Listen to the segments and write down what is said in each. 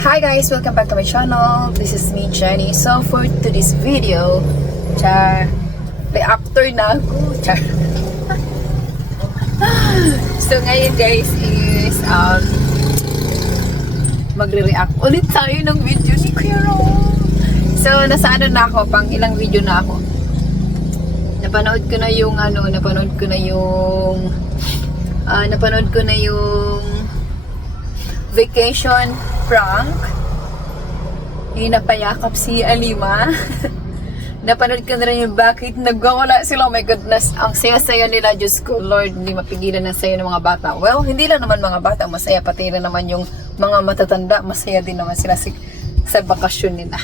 Hi guys, welcome back to my channel. This is me, Jenny. So for today's video, reactor na ako. So ngayon guys is magre-react ulit tayo ng video ni Kuya Ron. So nasa na ako, pang ilang video na ako. Napanood ko na yung vacation prank. Yung napayakap si Alima. Napanood ko na rin yung bakit nagwawala sila. Oh my goodness, ang saya-saya nila. Diyos ko, Lord, hindi mapigilan ng saya ng mga bata. Well, hindi lang naman mga bata masaya, pati rin naman yung mga matatanda. Masaya din naman sila sa bakasyon nila.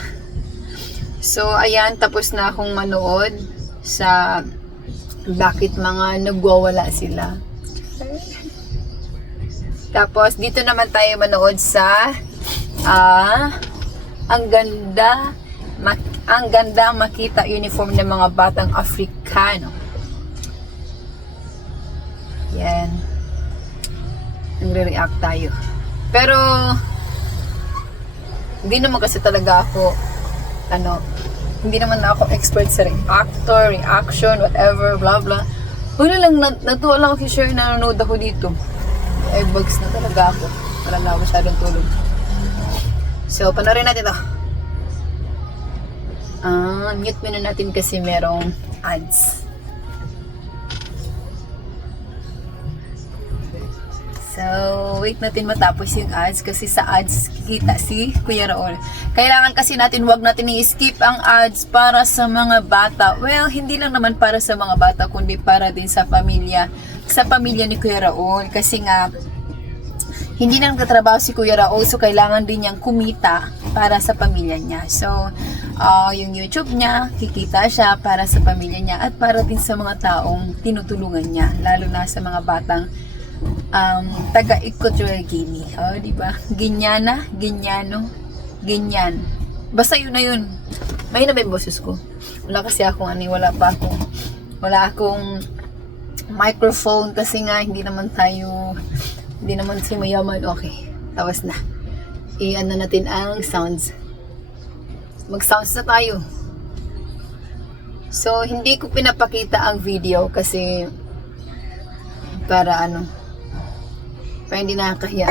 So, ayan, tapos na akong manood sa bakit mga nagwawala sila. Tapos, dito naman tayo manood sa ang ganda makita uniform ng mga batang Afrikano. Yan. Nagre-react tayo. Pero, hindi naman kasi talaga ako, hindi naman ako expert sa reaction, whatever, blah blah. Wala lang, natuwa lang ako share na nanonood ako dito. Bugs na talaga ako. Wala na ako masyadong tulog. So, panoorin natin ito. Mute muna natin kasi merong ads. So, wait natin matapos yung ads kasi sa ads kikita si Kuya Raul. Kailangan kasi wag natin i-skip ang ads para sa mga bata. Well, hindi lang naman para sa mga bata kundi para din sa pamilya ni Kuya Raul. Kasi nga, hindi na nagtatrabaho si Kuya Raul, so kailangan din niyang kumita para sa pamilya niya. So, yung YouTube niya, kikita siya para sa pamilya niya at para din sa mga taong tinutulungan niya, lalo na sa mga batang taga-Equatorial Guinea. Diba? Ginyana, Ginyano, Ginyan. Basta yun na yun. May na ba yung boses ko? Wala kasi akong wala akong microphone kasi nga hindi naman si mayaman. Okay, tapos na. I-ano natin ang sounds. Mag-sounds na tayo. So, hindi ko pinapakita ang video kasi para hindi nakakahiya.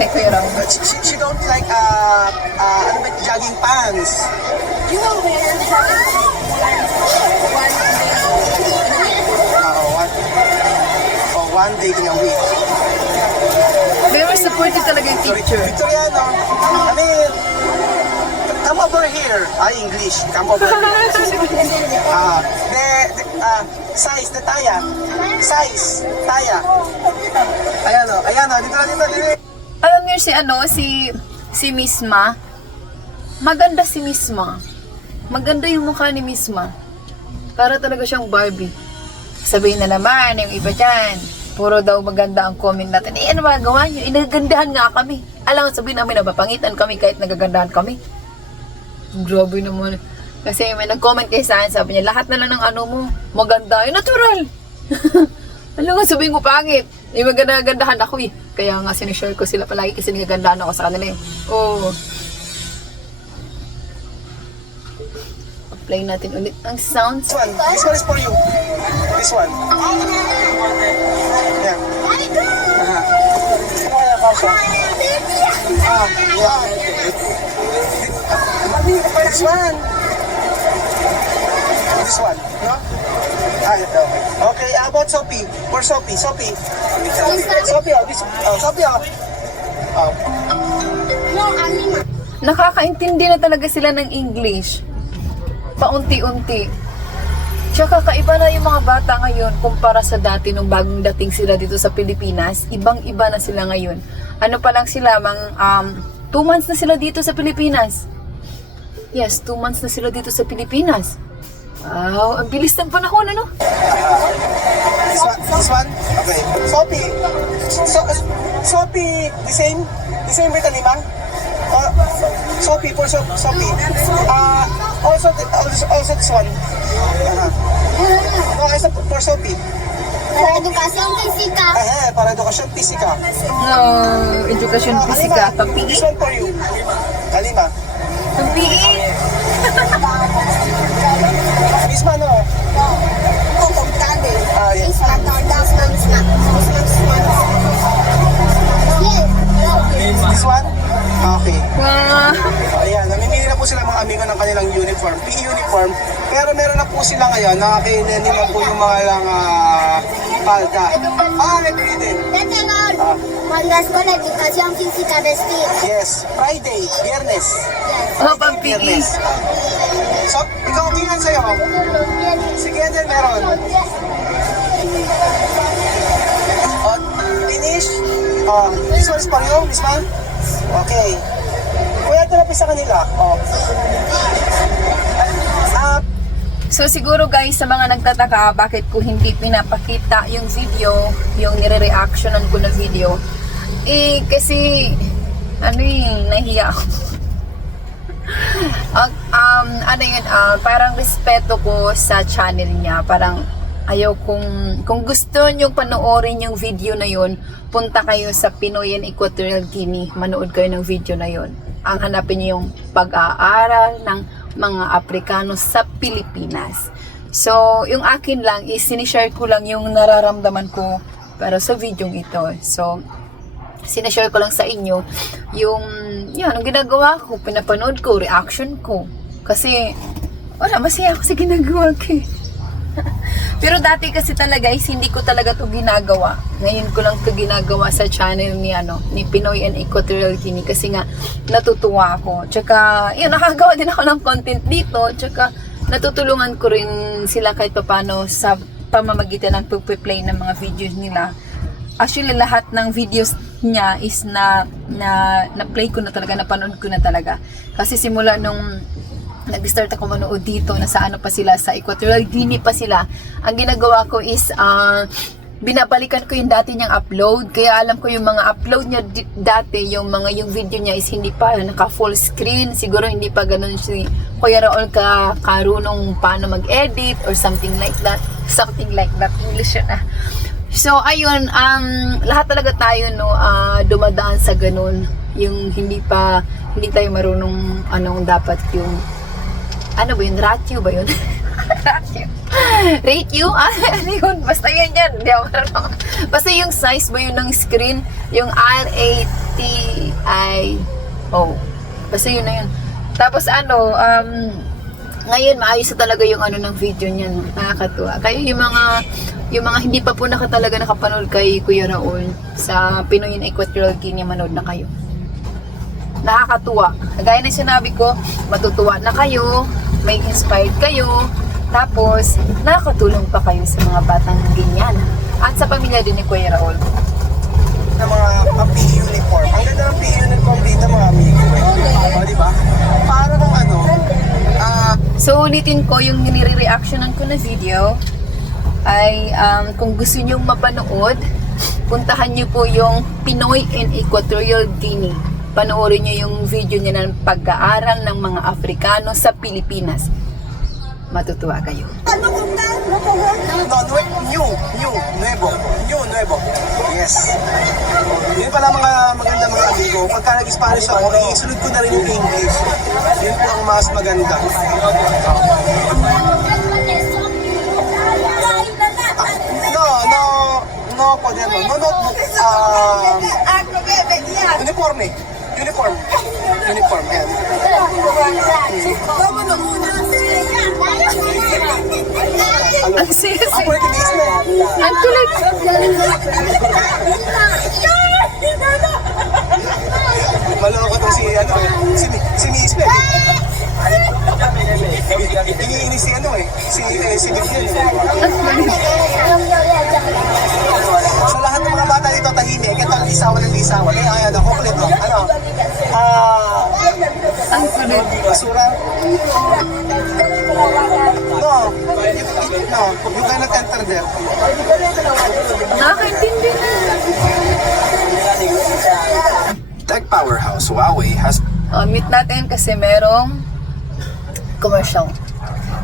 Kay Kuya Ram. She don't like jogging pants. You know where one day in a week. Very supportive talaga yung teacher. Victoriano, I mean, come over here. English, come over here. Size, the taya. Size, taya. Ayan o, dito. Alam niyo si Misma. Maganda si Misma. Maganda yung mukha ni Misma. Para talaga siyang Barbie. Sabihin na naman yung iba dyan, puro daw maganda ang comment natin. Ano ba gawa nyo? Inagandahan nga kami. Alam, sabihin namin na mapangitan kami kahit nagagandahan kami. Grabe naman. Kasi may nag-comment kay San, sabi niya, lahat na lang ng mo, maganda. Natural! Alam nga, sabihin ko pangit. Maganda-gandahan ako eh. Kaya nga sinishare ko sila palagi kasi nagagandahan ako sa kanila eh. Oo. Play natin ulit ang sounds. This one is for you. This one. Yeah. This one. This one. No? Okay, about Sophie. For Sophie. Sophie, Sophie, Nakakaintindi na talaga sila ng English. Paunti-unti. Tsaka kaiba na yung mga bata ngayon kumpara sa dati nung bagong dating sila dito sa Pilipinas. Ibang-iba na sila ngayon. Ano pa lang sila, 2 months na sila dito sa Pilipinas. Yes, 2 months na sila dito sa Pilipinas. Wow, ang bilis ng panahon, ano? This one? Okay. Sophie, the same with Alimang? Sophie, for Sophie. Also this one. No, I said for Sophie. Para edukasyon fisika. Para edukasyon fisika. No, edukasyon fisika. This Pag-PE. one for you. Kalima. Pag-PE. Miss Man, no? Kontade. Yes. This one? Okay. Wow. Ayan, namimili na po sila mga amigo ng kanilang uniform, PE uniform. Pero meron na po sila ngayon, nakakainin nila po yung mga lang palda. May PE din. Cuando la escuela de educación física vestir. Yes, Friday, Biyernes. Oh, pang-PE. Biyernes. So, ikaw ang tingnan sa'yo. Sige, din meron. Finish. This one is for you, Miss Man? Okay. Kuya, ito na po sa kanila. So siguro guys, sa mga nagtataka bakit ko hindi pinapakita yung video, yung nire-reactionan ko na video, kasi nahiya ako. Parang respeto ko sa channel niya. Parang ayaw kung gusto nyo panoorin yung video na yun, punta kayo sa Pinoy and Equatorial Guinea, manood kayo ng video na yun. Ang hanapin nyo yung pag-aaral ng mga Aprikano sa Pilipinas. So, yung akin lang is sinishare ko lang yung nararamdaman ko pero sa video ito. So, sinishare ko lang sa inyo yung ang ginagawa ko, pinapanood ko, reaction ko. Kasi, masaya ako sa ginagawa ko eh. Pero dati kasi talaga is hindi ko talaga to ginagawa. Ngayon ko lang to ginagawa sa channel ni Pinoy and Equatorial Guinea kasi nga natutuwa ako. Tsaka, nakagawa din ako ng content dito. Tsaka, natutulungan ko rin sila kahit paano sa pamamagitan ng pag-play ng mga videos nila. Actually, lahat ng videos niya is na-play ko na talaga, napanood ko na talaga. Kasi simula nung nag-start ako manood dito, nasa pa sila, sa Equatorial Guinea pa sila, ang ginagawa ko is, binabalikan ko yung dati niyang upload, kaya alam ko yung mga upload niya dati, yung video niya is hindi pa naka full screen, siguro hindi pa ganun si Kuya Raul karunong paano mag-edit or something like that, English yun So ayun, lahat talaga tayo dumadaan sa ganun, yung hindi tayo marunong dapat yung ratio ba yun? Ratio? Ano yun? Basta yun yan. Hindi ako marunong. Basta yung size ba yun ng screen? Yung RATIO. Basta yun na yun. Tapos ngayon maayos na talaga yung ng video niyan. Nakakatuwa. Kaya yung mga hindi pa po talaga nakapanood kay Kuya Raul sa Pinoy and Equatorial Guinea, manood na kayo. Nakakatuwa. Gaya na sinabi ko, matutuwa na kayo, may inspired kayo, tapos nakakatulong pa kayo sa mga batang ganyan. At sa pamilya din ni Kuya Raul. Na mga PE uniform. Ang ganda ng PE uniform dito, mga amigo. Diba? Para kung So ulitin ko, yung nire-reactionan ko na video ay kung gusto nyo mapanood, puntahan nyo po yung Pinoy and Equatorial Guinea. Panoorin nyo yung video niya ng pag-aaral ng mga Afrikano sa Pilipinas. Matutuwa kayo. Nuevo. Yes. Yun pala mga maganda mga amigo. Pagka nag-Spanish ako, isunod ko na rin yung English. Yun po ang mas maganda. No notebook. Uniform. Yan. Ang sisi. Pwede tinis na. Ang kulit. Maloko to si Miss Beth. Iniinis si Bigyan. Sa lahat ng mga bata dito tahimik, ito ang lisawan. Kaya kompleto. Ang kulit. Basura. No, you cannot enter there. Nakakaintindi na. Tech powerhouse Huawei has Mute natin kasi merong commercial.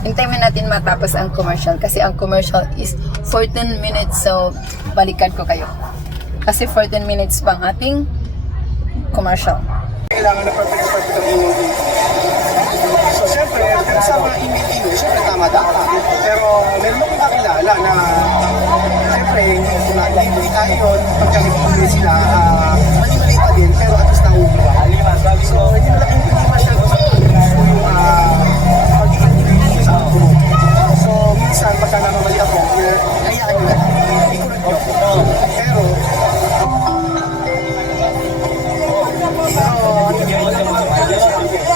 hintayin natin matapos ang commercial kasi ang commercial is 14 minutes, so balikan ko kayo. Kasi 14 minutes pang ating commercial. Kailangan na perfect ang inyong email. So, siyempre, pero sa mga email, siyempre tama data. Pero meron akong kakilala na siyempre, hindi tayo yun. Pagka nag-email sila, mali-mali pa din, pero at least nahuhula. So, hindi masyado sa yung pag-i-email sa ako. So, minsan, pagka namamali ako, hayaan nyo na. Ikurot nyo. Pero,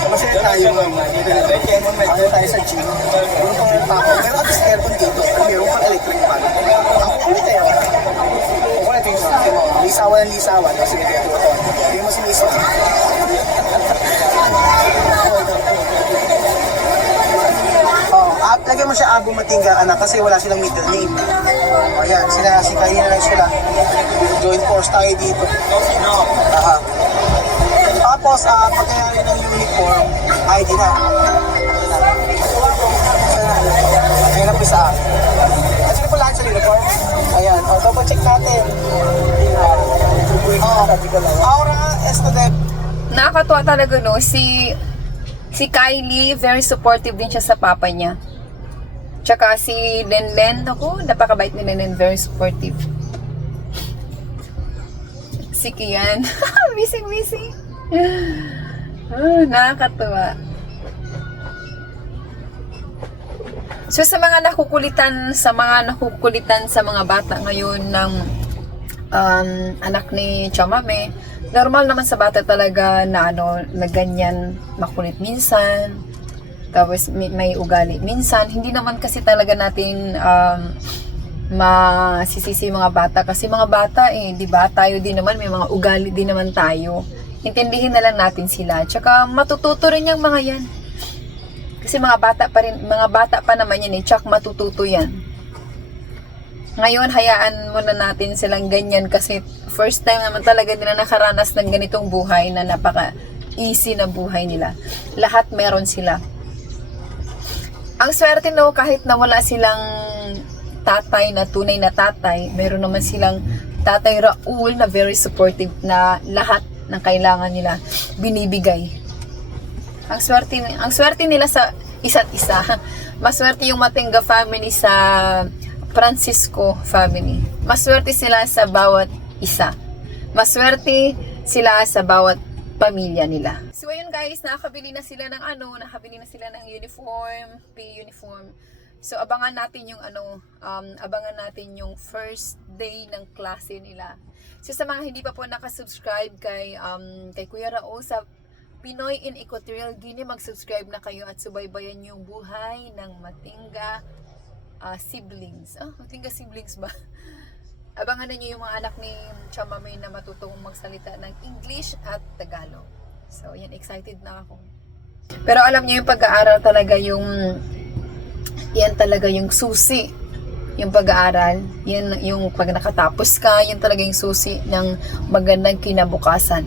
masaya tayo ano tayo sa gym. Meron pang nagpako. Pero at least aircon dito. Meron pang electric fan. Ako ulit tayo. Ulit yung lisawan ng lisawan. Sige, hindi mo sinisip. At lagyan mo siya Abu Matingga anak kasi wala silang middle name. O yan, sila si Kahina lang sila. Joint force tayo dito. Tapos, pagkayari ng uniform, ID na. Ayan na po isa. Kasi na po lahat sa uniform. Ayan, double check natin. Aura, Estodep. Nakakatuwa talaga, no? Si Kylie, very supportive din siya sa papa niya. Tsaka si Lenlen, ako, napakabait ni Lenlen, very supportive. Si Kian, busy. Nakakatuwa. So sa mga nakukulitan sa mga bata ngayon ng anak ni Chamame, normal naman sa bata talaga na na ganyan makulit minsan, tapos may ugali minsan. Hindi naman kasi talaga natin masisisi mga bata kasi mga bata di ba, tayo din naman may mga ugali din naman tayo. Intindihin na lang natin sila. Tsaka matututo rin yung mga yan. Kasi mga bata pa naman yan tsak matututo yan. Ngayon, hayaan muna natin silang ganyan kasi first time naman talaga nila nakaranas ng ganitong buhay na napaka-easy na buhay nila. Lahat meron sila. Ang swerte no, kahit na wala silang tatay na tunay na tatay, meron naman silang tatay Raul na very supportive na lahat ng kailangan nila binibigay. Ang swerte nila sa isa't isa. Maswerte yung Matingga family sa Francisco family. Maswerte sila sa bawat isa. Maswerte sila sa bawat pamilya nila. So ayun guys, nakabili na sila ng uniform, uniform. So abangan natin yung first day ng klase nila. So sa mga hindi pa po nakasubscribe kay Kuya Raul sa Pinoy in Equatorial Guinea, mag-subscribe na kayo at subaybayan yung buhay ng Matingga siblings. Matingga siblings ba? Abangan niyo yung mga anak ni Chamame na matutong magsalita ng English at Tagalog. So yan, excited na ako. Pero alam niyo yung pag-aaral talaga yan talaga yung susi. Yung pag-aaral, yan yung pag nakatapos ka, yan talaga yung susi ng magandang kinabukasan.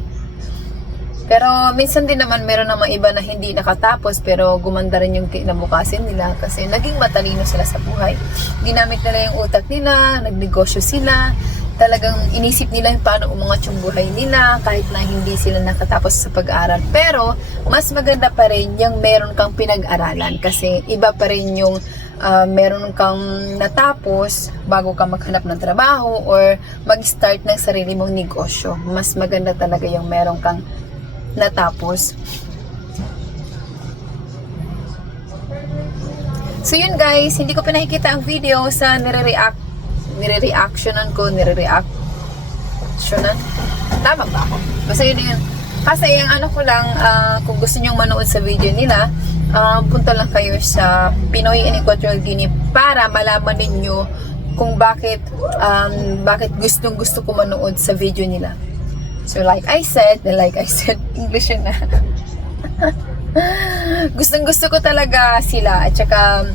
Pero minsan din naman meron namang iba na hindi nakatapos pero gumanda rin yung kinabukasan nila kasi naging matalino sila sa buhay. Ginamit nila yung utak nila, nagnegosyo sila, talagang inisip nila yung paano umangat yung buhay nila kahit na hindi sila nakatapos sa pag-aaral. Pero mas maganda pa rin yung meron kang pinag-aralan kasi iba pa rin yung meron kang natapos bago ka maghanap ng trabaho or mag-start ng sarili mong negosyo. Mas maganda talaga yung meron kang natapos. So yun guys, hindi ko pa nakikita ang video sa nire-reactionan. Tama ba ako? Basta yun. Kasi yung ko lang, kung gusto nyong manood sa video nila, punta lang kayo sa Pinoy in Equatorial Guinea para malaman ninyo kung bakit gustong-gusto ko manood sa video nila. So like I said, English yun na. Gustong-gusto ko talaga sila at saka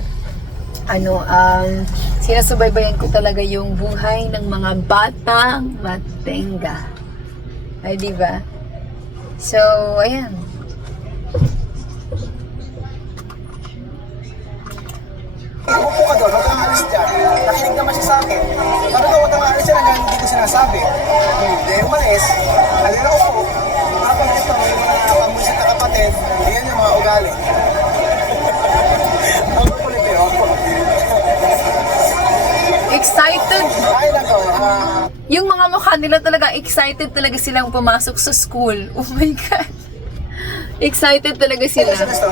sinasubaybayan ko talaga yung buhay ng mga batang Matingga. Ay, diba? So, ayan. Upo ka doon, huwag kang aalis dyan. Nakinig naman siya sa akin. Sabi ko, huwag kang aalis dyan hanggang hindi ko sinasabi. Dahil umalis, halina upo. Tapos ito, may mga pamusit na kapatid, yan yung mga ugali. Ang kukulit yun. Excited. Ay, nako. Yung mga mukha nila talaga, excited talaga silang pumasok sa school. Oh my God. Excited talaga sila. Sino gusto?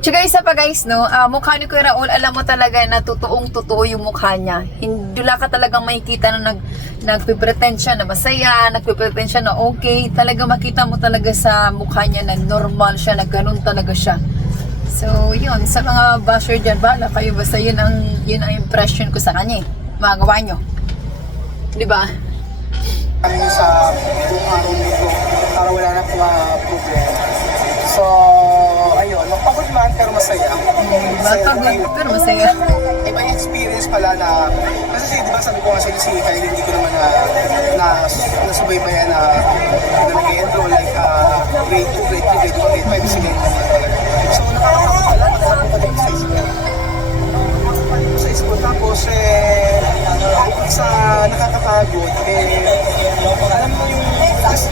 Tsaka isa pa guys, no, mukha ni Kuya Raul, alam mo talaga na totoong-totoo yung mukha niya. Hindi ka talagang makikita na nagpipretend siya na masaya, nagpipretend siya na okay. Talaga makita mo talaga sa mukha niya na normal siya, na ganun talaga siya. So, yun, sa mga basher dyan, bala kayo, basta yun ang impression ko sa kanya, magawa nyo. Diba? Kami sa buong araw nito para wala na po problema. So, ayun, napagod man pero masaya. Matagod, pero masaya. Ibang experience pala na, kasi di ba sabi ko nga sa si kahit hindi ko naman nasubaybayan na nag-enroll like grade 2, grade 3, grade 4, grade 5, sige naman talaga. So, nakakapagod pala, nakakapagod sa school. Nakakapagod sa school, tapos sa nakakapagod, alam mo yung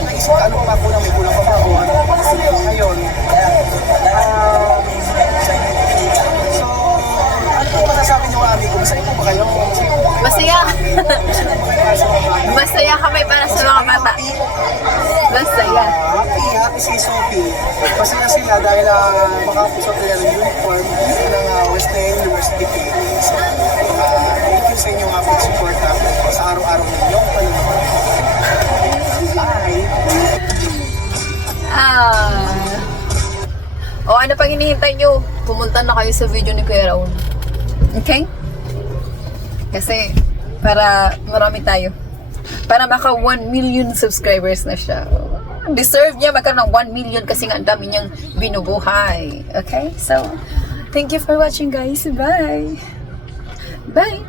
naisip ka, ano pa po na may kulang pa ba o ano. Ngayon, so, ano po masasabi niyo mga amigo? Masaya po ba kayo? Masaya. Masaya kami para sa mga bata. Masaya. Happy si Sophie. Masaya sila dahil makapusot nila ng uniform ng Western University Philippines. Thank you sa inyong support sa araw-araw ninyong panunood. Bye! O ano pang hinihintay nyo? Pumunta na kayo sa video ni Kuya Raul. Okay? Kasi para marami tayo. Para maka 1 million subscribers na siya. Deserve niya magkaroon ng 1 million kasi nga ang dami niyang binubuhay. Okay? So, thank you for watching guys. Bye! Bye!